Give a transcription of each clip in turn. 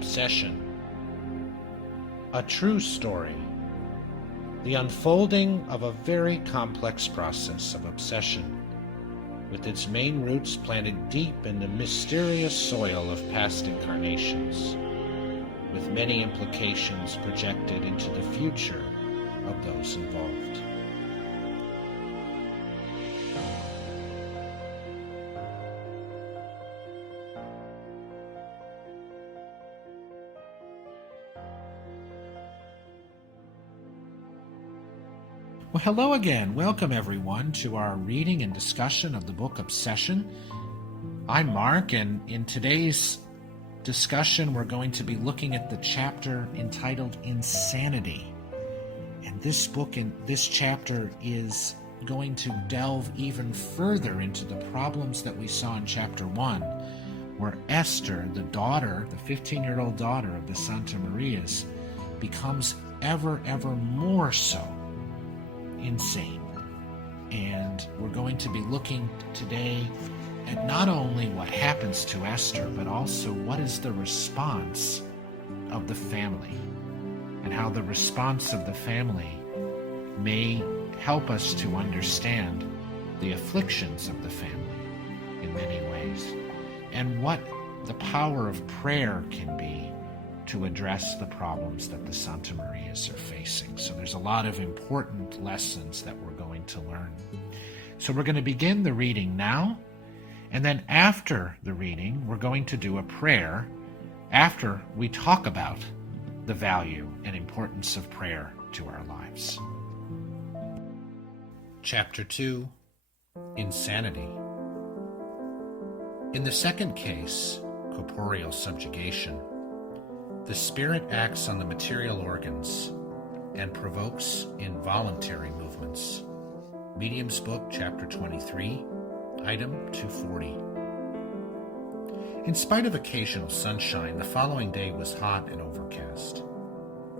Obsession. A true story. The unfolding of a very complex process of obsession, with its main roots planted deep in the mysterious soil of past incarnations, with many implications projected into the future of those involved. Well, hello again. Welcome, everyone, to our reading and discussion of the book Obsession. I'm Mark, and in today's discussion, we're going to be looking at the chapter entitled Insanity. And this chapter is going to delve even further into the problems that we saw in chapter 1, where Esther, the 15-year-old daughter of the Santa Marias, becomes ever more so insane. And we're going to be looking today at not only what happens to Esther, but also what is the response of the family, and how the response of the family may help us to understand the afflictions of the family in many ways, and what the power of prayer can be to address the problems that the Santa Marias are facing. So there's a lot of important lessons that we're going to learn. So we're going to begin the reading now, and then after the reading, we're going to do a prayer after we talk about the value and importance of prayer to our lives. Chapter 2, Insanity. In the second case, corporeal subjugation, the spirit acts on the material organs and provokes involuntary movements. Medium's Book, Chapter 23, Item 240. In spite of occasional sunshine, the following day was hot and overcast.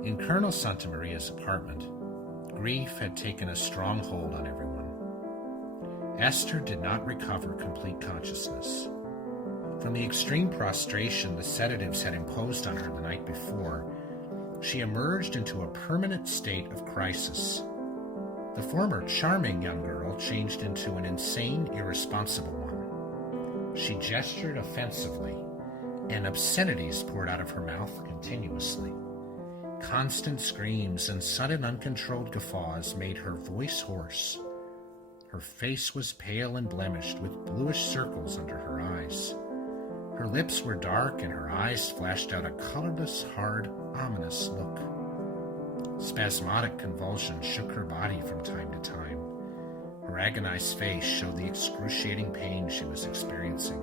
In Colonel Santa Maria's apartment, grief had taken a strong hold on everyone. Esther did not recover complete consciousness. From the extreme prostration the sedatives had imposed on her the night before, she emerged into a permanent state of crisis. The former charming young girl changed into an insane, irresponsible one. She gestured offensively, and obscenities poured out of her mouth continuously. Constant screams and sudden uncontrolled guffaws made her voice hoarse. Her face was pale and blemished, with bluish circles under her eyes. Her lips were dark, and her eyes flashed out a colorless, hard, ominous look. Spasmodic convulsions shook her body from time to time. Her agonized face showed the excruciating pain she was experiencing.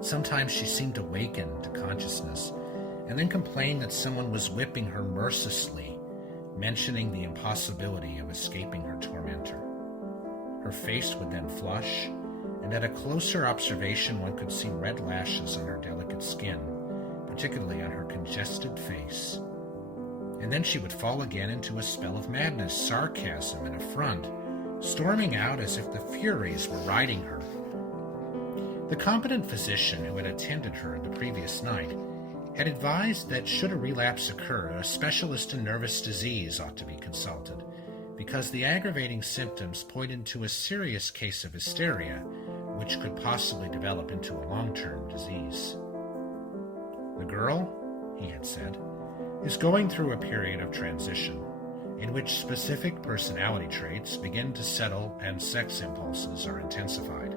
Sometimes she seemed to waken to consciousness, and then complain that someone was whipping her mercilessly, mentioning the impossibility of escaping her tormentor. Her face would then flush, and at a closer observation one could see red lashes on her delicate skin, particularly on her congested face. And then she would fall again into a spell of madness, sarcasm, and affront, storming out as if the Furies were riding her. The competent physician who had attended her the previous night had advised that should a relapse occur, a specialist in nervous disease ought to be consulted, because the aggravating symptoms pointed to a serious case of hysteria, which could possibly develop into a long-term disease. The girl, he had said, is going through a period of transition, in which specific personality traits begin to settle and sex impulses are intensified.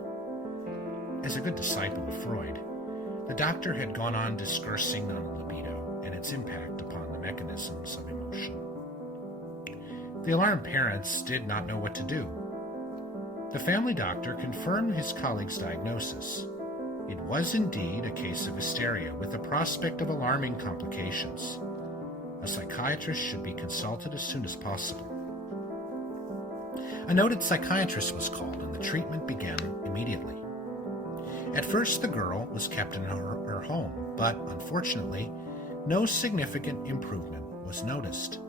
As a good disciple of Freud, the doctor had gone on discoursing on libido and its impact upon the mechanisms of emotion. The alarmed parents did not know what to do. The family doctor confirmed his colleague's diagnosis. It was indeed a case of hysteria, with the prospect of alarming complications. A psychiatrist should be consulted as soon as possible. A noted psychiatrist was called, and the treatment began immediately. At first, the girl was kept in her home, but unfortunately, no significant improvement was noticed.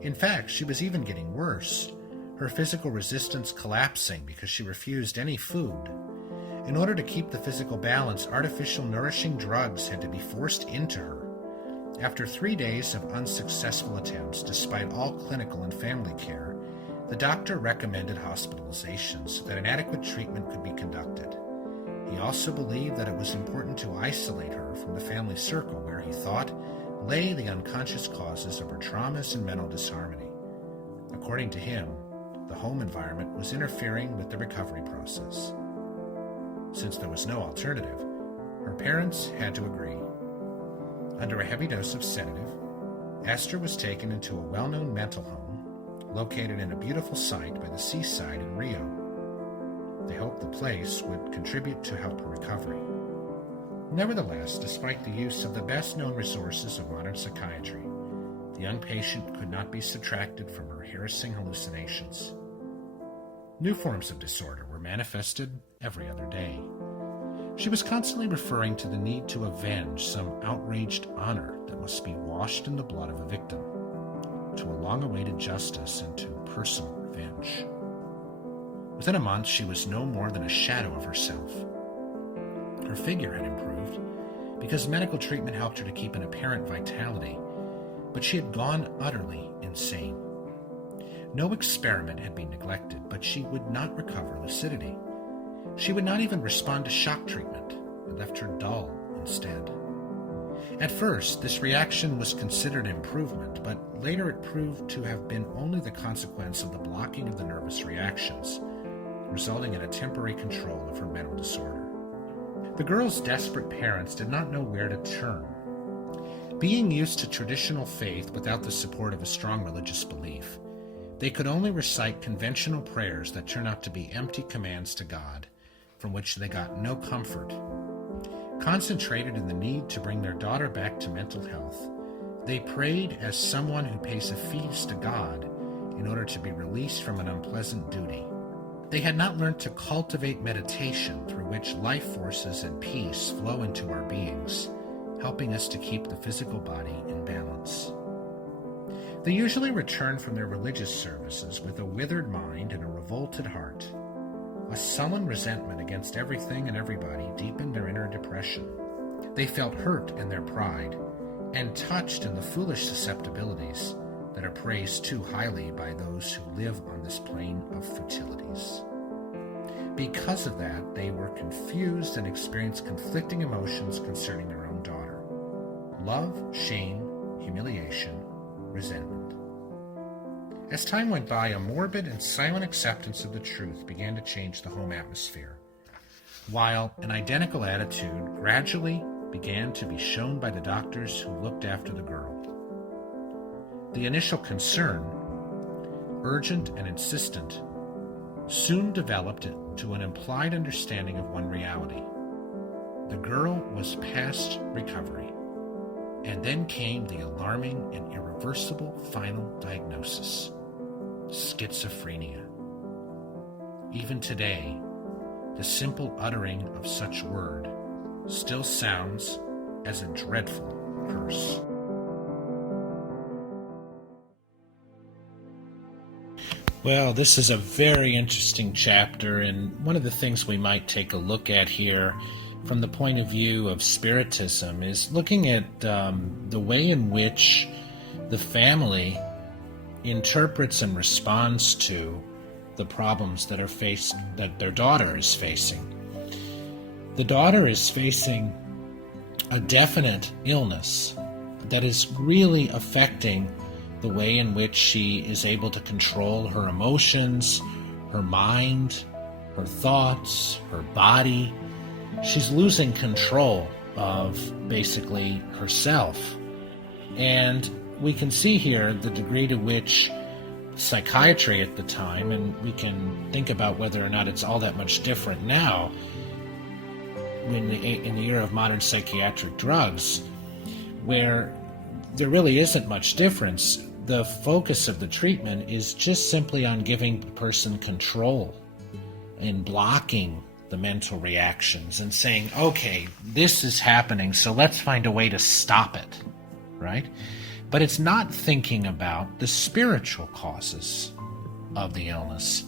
In fact, she was even getting worse, her physical resistance collapsing because she refused any food, In order to keep the physical balance, artificial nourishing drugs had to be forced into her. After 3 days of unsuccessful attempts, despite all clinical and family care, the doctor recommended hospitalization so that an adequate treatment could be conducted. He also believed that it was important to isolate her from the family circle where he thought lay the unconscious causes of her traumas and mental disharmony. According to him, the home environment was interfering with the recovery process. Since there was no alternative, her parents had to agree. Under a heavy dose of sedative, Esther was taken into a well-known mental home located in a beautiful site by the seaside in Rio. They hoped the place would contribute to help her recovery. Nevertheless, despite the use of the best-known resources of modern psychiatry, the young patient could not be subtracted from her harassing hallucinations. New forms of disorder were manifested every other day. She was constantly referring to the need to avenge some outraged honor that must be washed in the blood of a victim, to a long-awaited justice and to personal revenge. Within a month, she was no more than a shadow of herself. Her figure had improved because medical treatment helped her to keep an apparent vitality, but she had gone utterly insane. No experiment had been neglected, but she would not recover lucidity. She would not even respond to shock treatment. It left her dull instead. At first, this reaction was considered improvement, but later it proved to have been only the consequence of the blocking of the nervous reactions, resulting in a temporary control of her mental disorder. The girl's desperate parents did not know where to turn. Being used to traditional faith without the support of a strong religious belief, they could only recite conventional prayers that turned out to be empty commands to God, from which they got no comfort. Concentrated in the need to bring their daughter back to mental health, they prayed as someone who pays a feast to God in order to be released from an unpleasant duty. They had not learned to cultivate meditation through which life forces and peace flow into our beings, helping us to keep the physical body in balance. They usually return from their religious services with a withered mind and a revolted heart. A sullen resentment against everything and everybody deepened their inner depression. They felt hurt in their pride and touched in the foolish susceptibilities that are praised too highly by those who live on this plane of futilities. Because of that, they were confused and experienced conflicting emotions concerning their own daughter: love, shame, humiliation, resentment. As time went by, a morbid and silent acceptance of the truth began to change the home atmosphere, while an identical attitude gradually began to be shown by the doctors who looked after the girl. The initial concern, urgent and insistent, soon developed to an implied understanding of one reality. The girl was past recovery, and then came the alarming and irreversible final diagnosis: schizophrenia. Even today, the simple uttering of such word still sounds as a dreadful curse. Well, this is a very interesting chapter, and one of the things we might take a look at here from the point of view of Spiritism is looking at the way in which the family interprets and responds to the problems that their daughter is facing. The daughter is facing a definite illness that is really affecting the way in which she is able to control her emotions, her mind, her thoughts, her body. She's losing control of basically herself. And we can see here the degree to which psychiatry at the time, and we can think about whether or not it's all that much different now in the era of modern psychiatric drugs, where there really isn't much difference. The focus of the treatment is just simply on giving the person control and blocking the mental reactions and saying, okay, this is happening, so let's find a way to stop it, right? But it's not thinking about the spiritual causes of the illness.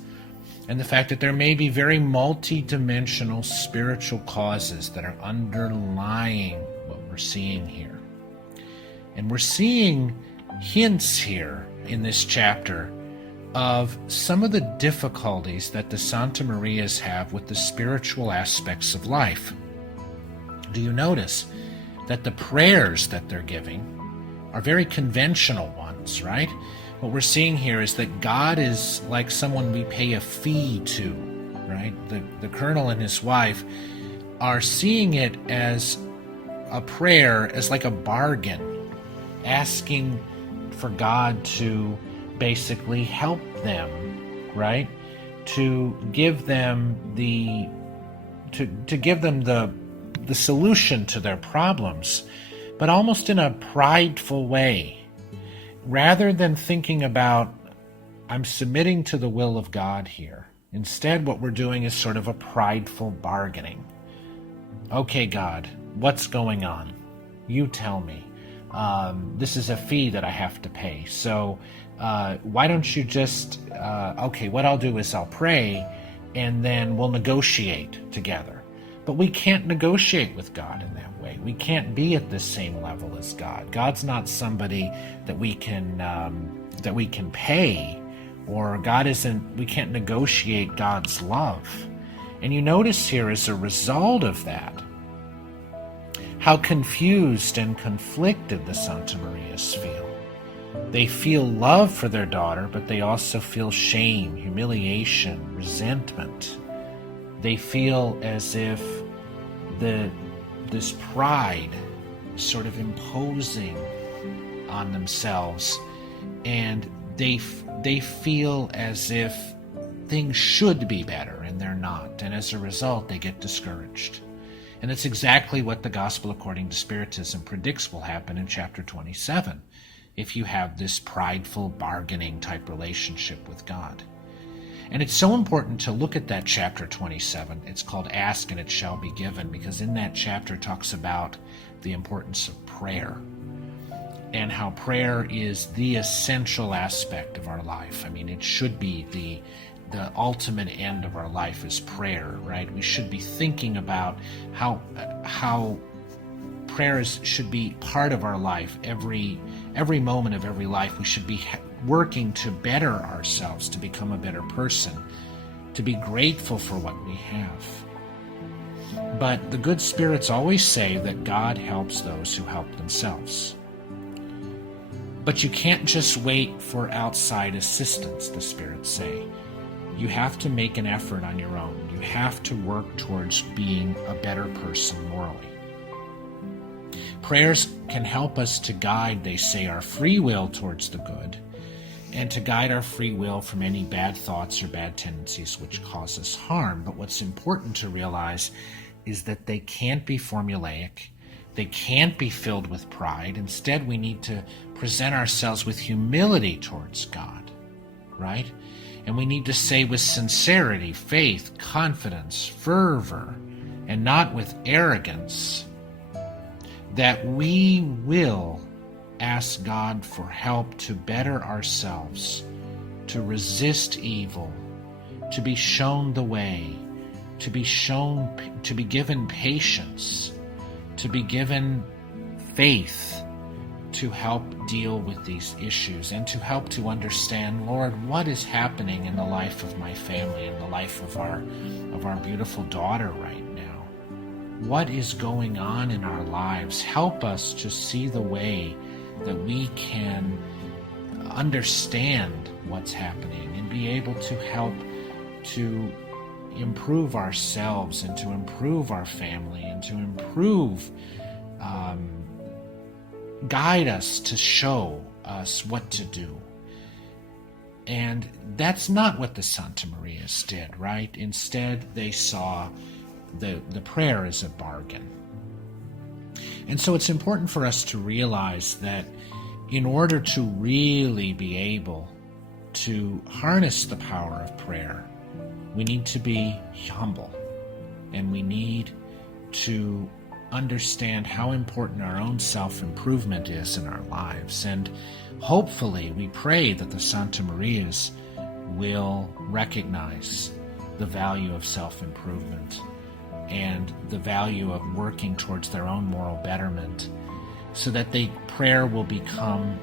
and the fact that there may be very multi-dimensional spiritual causes that are underlying what we're seeing here. And we're seeing hints here in this chapter of some of the difficulties that the Santa Marias have with the spiritual aspects of life. Do you notice that the prayers that they're giving are very conventional ones, right? What we're seeing here is that God is like someone we pay a fee to, right? The colonel and his wife are seeing it as a prayer, as like a bargain, asking for God to basically help them, right? To give them the solution to their problems, but almost in a prideful way. Rather than thinking about, I'm submitting to the will of God here. Instead, what we're doing is sort of a prideful bargaining. Okay, God, what's going on? You tell me. This is a fee that I have to pay. So why don't you just, okay, what I'll do is I'll pray and then we'll negotiate together. But we can't negotiate with God in that way. We can't be at the same level as God. God's not somebody that we can pay, or God isn't. We can't negotiate God's love. And you notice here, as a result of that, how confused and conflicted the Santa Marias feel. They feel love for their daughter, but they also feel shame, humiliation, resentment. They feel as if this pride is sort of imposing on themselves, and they feel as if things should be better and they're not, and as a result they get discouraged. And that's exactly what the Gospel according to Spiritism predicts will happen in chapter 27 if you have this prideful bargaining type relationship with God. And it's so important to look at that chapter 27. It's called Ask and It Shall Be Given, because in that chapter it talks about the importance of prayer and how prayer is the essential aspect of our life. I mean, it should be the ultimate end of our life is prayer, right? We should be thinking about how prayers should be part of our life. Every moment of every life we should be working to better ourselves, to become a better person, to be grateful for what we have. But the good spirits always say that God helps those who help themselves. But you can't just wait for outside assistance, the spirits say. You have to make an effort on your own. You have to work towards being a better person morally. Prayers can help us to guide, they say, our free will towards the good, and to guide our free will from any bad thoughts or bad tendencies which cause us harm. But what's important to realize is that they can't be formulaic. They can't be filled with pride. Instead, we need to present ourselves with humility towards God, right? And we need to say with sincerity, faith, confidence, fervor, and not with arrogance, that we will ask God for help to better ourselves, to resist evil, to be shown the way, to be given patience, to be given faith to help deal with these issues, and to help to understand, Lord, what is happening in the life of my family, in the life of our beautiful daughter right now? What is going on in our lives? Help us to see the way that we can understand what's happening and be able to help to improve ourselves and to improve our family and to improve, guide us, to show us what to do. And that's not what the Santa Marias did, right? Instead, they saw the prayer as a bargain. And so it's important for us to realize that in order to really be able to harness the power of prayer, we need to be humble, and we need to understand how important our own self-improvement is in our lives. And hopefully we pray that the Santa Marias will recognize the value of self-improvement and the value of working towards their own moral betterment, so that prayer will become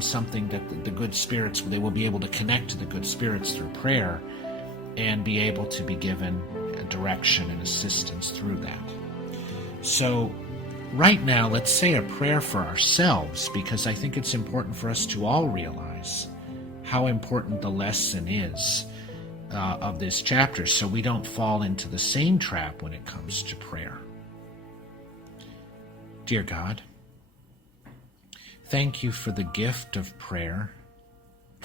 something that the good spirits, they will be able to connect to the good spirits through prayer and be able to be given direction and assistance through that. So right now, let's say a prayer for ourselves, because I think it's important for us to all realize how important the lesson is of this chapter, so we don't fall into the same trap when it comes to prayer. Dear God, thank you for the gift of prayer,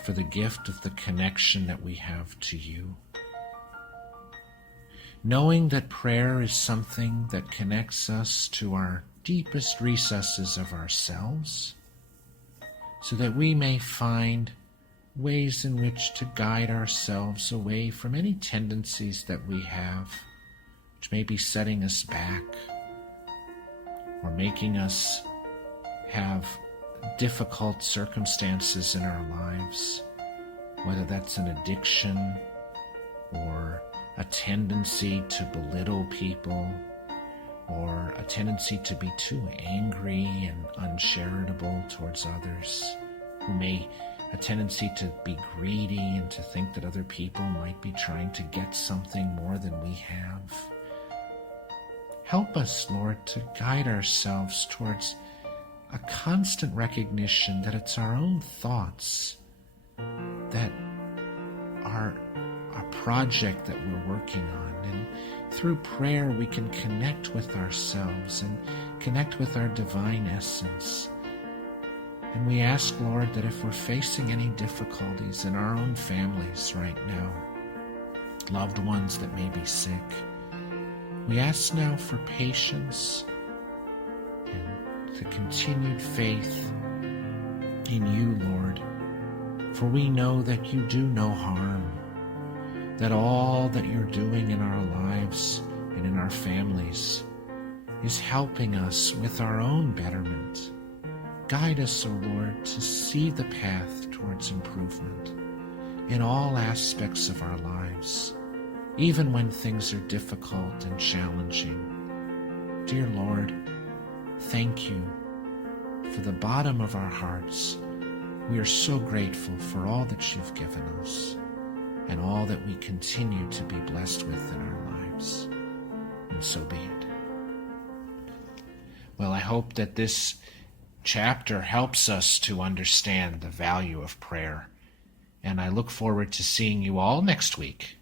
for the gift of the connection that we have to you. Knowing that prayer is something that connects us to our deepest recesses of ourselves, so that we may find ways in which to guide ourselves away from any tendencies that we have, which may be setting us back or making us have difficult circumstances in our lives, whether that's an addiction or a tendency to belittle people, or a tendency to be too angry and uncharitable towards others, a tendency to be greedy and to think that other people might be trying to get something more than we have. Help us, Lord, to guide ourselves towards a constant recognition that it's our own thoughts that are a project that we're working on. And through prayer, we can connect with ourselves and connect with our divine essence. And we ask, Lord, that if we're facing any difficulties in our own families right now, loved ones that may be sick, we ask now for patience and the continued faith in you, Lord, for we know that you do no harm, that all that you're doing in our lives and in our families is helping us with our own betterment. Guide us, O Lord, to see the path towards improvement in all aspects of our lives, even when things are difficult and challenging. Dear Lord, thank you. For the bottom of our hearts, we are so grateful for all that you've given us and all that we continue to be blessed with in our lives. And so be it. Well, I hope that this chapter helps us to understand the value of prayer, and I look forward to seeing you all next week